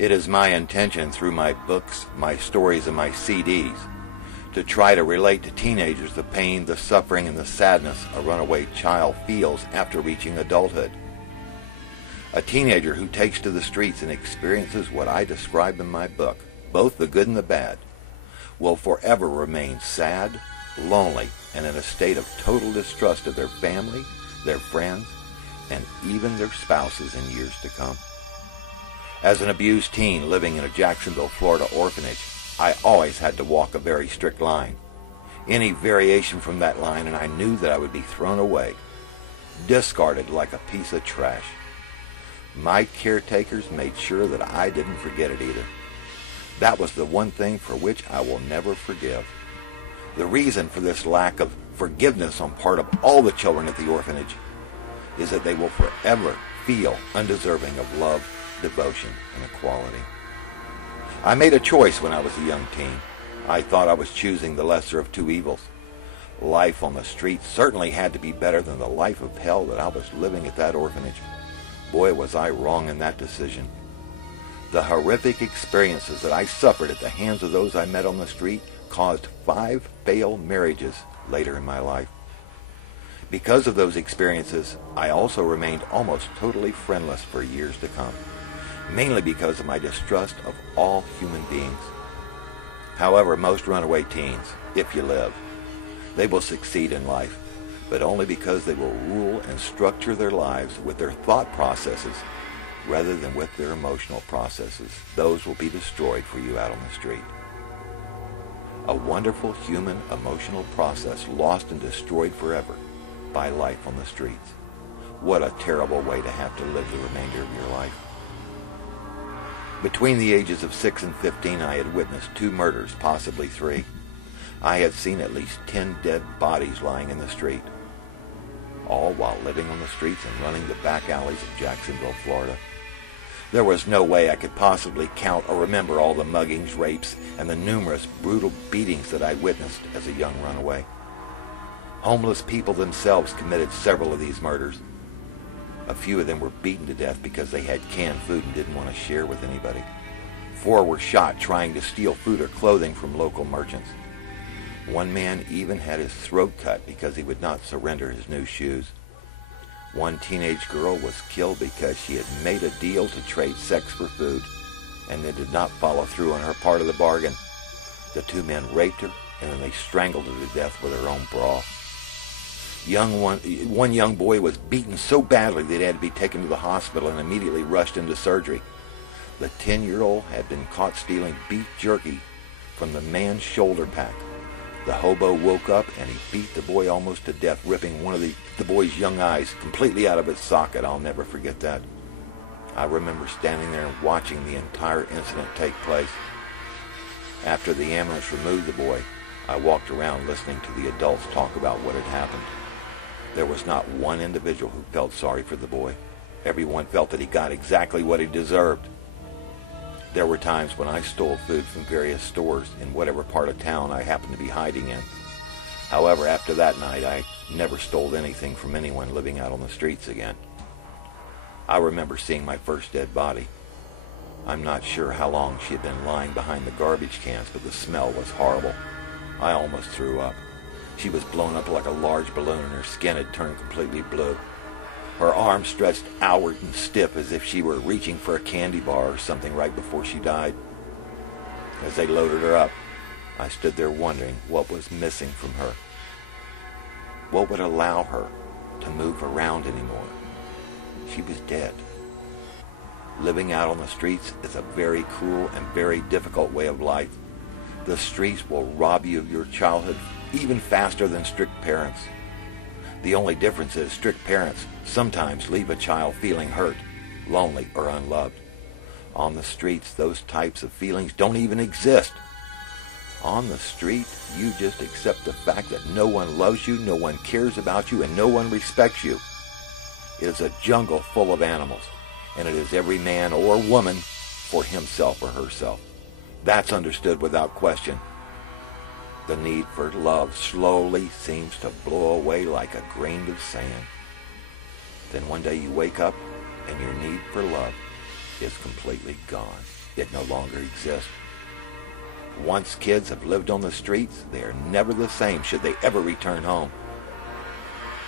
It is my intention through my books, my stories, and my CDs to try to relate to teenagers the pain, the suffering, and the sadness a runaway child feels after reaching adulthood. A teenager who takes to the streets and experiences what I describe in my book, both the good and the bad, will forever remain sad, lonely, and in a state of total distrust of their family, their friends, and even their spouses in years to come. As an abused teen living in a Jacksonville, Florida orphanage, I always had to walk a very strict line. Any variation from that line and I knew that I would be thrown away, discarded like a piece of trash. My caretakers made sure that I didn't forget it either. That was the one thing for which I will never forgive. The reason for this lack of forgiveness on part of all the children at the orphanage is that they will forever feel undeserving of love, devotion, and equality. I made a choice when I was a young teen. I thought I was choosing the lesser of two evils. Life on the street certainly had to be better than the life of hell that I was living at that orphanage. Boy, was I wrong in that decision. The horrific experiences that I suffered at the hands of those I met on the street caused 5 failed marriages later in my life. Because of those experiences, I also remained almost totally friendless for years to come, mainly because of my distrust of all human beings. However, most runaway teens, if you live, they will succeed in life, but only because they will rule and structure their lives with their thought processes rather than with their emotional processes. Those will be destroyed for you out on the street. A wonderful human emotional process lost and destroyed forever by life on the streets. What a terrible way to have to live the remainder of your life. Between the ages of 6 and 15, I had witnessed 2 murders, possibly 3. I had seen at least 10 dead bodies lying in the street, all while living on the streets and running the back alleys of Jacksonville, Florida. There was no way I could possibly count or remember all the muggings, rapes, and the numerous brutal beatings that I witnessed as a young runaway. Homeless people themselves committed several of these murders. A few of them were beaten to death because they had canned food and didn't want to share with anybody. 4 were shot trying to steal food or clothing from local merchants. One man even had his throat cut because he would not surrender his new shoes. One teenage girl was killed because she had made a deal to trade sex for food and then did not follow through on her part of the bargain. The 2 men raped her and then they strangled her to death with her own bra. One young boy was beaten so badly that he had to be taken to the hospital and immediately rushed into surgery. The 10-year-old had been caught stealing beef jerky from the man's shoulder pack. The hobo woke up and he beat the boy almost to death, ripping one of the boy's young eyes completely out of its socket. I'll never forget that. I remember standing there and watching the entire incident take place. After the ambulance removed the boy, I walked around listening to the adults talk about what had happened. There was not one individual who felt sorry for the boy. Everyone felt that he got exactly what he deserved. There were times when I stole food from various stores in whatever part of town I happened to be hiding in. However, after that night, I never stole anything from anyone living out on the streets again. I remember seeing my first dead body. I'm not sure how long she had been lying behind the garbage cans, but the smell was horrible. I almost threw up. She was blown up like a large balloon and her skin had turned completely blue. Her arms stretched outward and stiff as if she were reaching for a candy bar or something right before she died. As they loaded her up, I stood there wondering what was missing from her. What would allow her to move around anymore? She was dead. Living out on the streets is a very cruel and very difficult way of life. The streets will rob you of your childhood even faster than strict parents. The only difference is strict parents sometimes leave a child feeling hurt, lonely, or unloved. On the streets, those types of feelings don't even exist. On the street, you just accept the fact that no one loves you, no one cares about you, and no one respects you. It is a jungle full of animals, and it is every man or woman for himself or herself. That's understood without question. The need for love slowly seems to blow away like a grain of sand. Then one day you wake up and your need for love is completely gone. it no longer exists. Once kids have lived on the streets, they are never the same should they ever return home.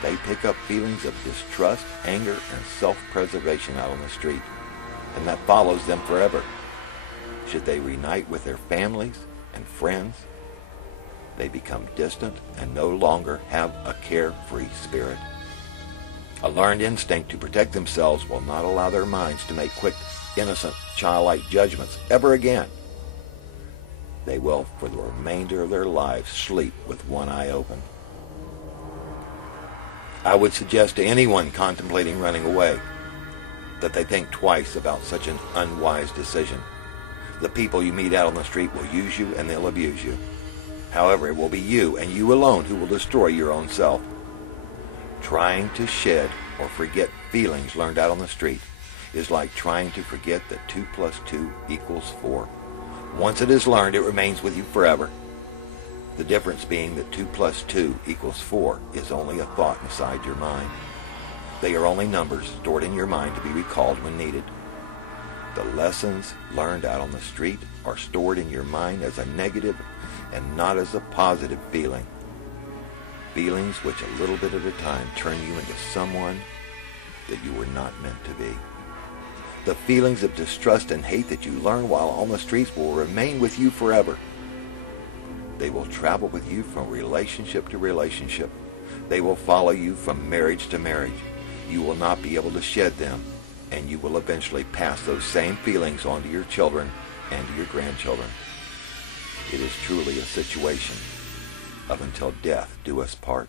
They pick up feelings of distrust, anger, and self-preservation out on the street, and that follows them forever. Should they reunite with their families and friends, they become distant and no longer have a carefree spirit. A learned instinct to protect themselves will not allow their minds to make quick, innocent, childlike judgments ever again. They will, for the remainder of their lives, sleep with one eye open. I would suggest to anyone contemplating running away that they think twice about such an unwise decision. The people you meet out on the street will use you and they'll abuse you. However, it will be you and you alone who will destroy your own self. Trying to shed or forget feelings learned out on the street is like trying to forget that 2 plus 2 equals 4. Once it is learned, it remains with you forever. The difference being that 2 plus 2 equals 4 is only a thought inside your mind. They are only numbers stored in your mind to be recalled when needed. The lessons learned out on the street are stored in your mind as a negative and not as a positive feeling. Feelings which a little bit at a time turn you into someone that you were not meant to be. The feelings of distrust and hate that you learn while on the streets will remain with you forever. They will travel with you from relationship to relationship. They will follow you from marriage to marriage. You will not be able to shed them, and you will eventually pass those same feelings on to your children and to your grandchildren. It is truly a situation of until death do us part.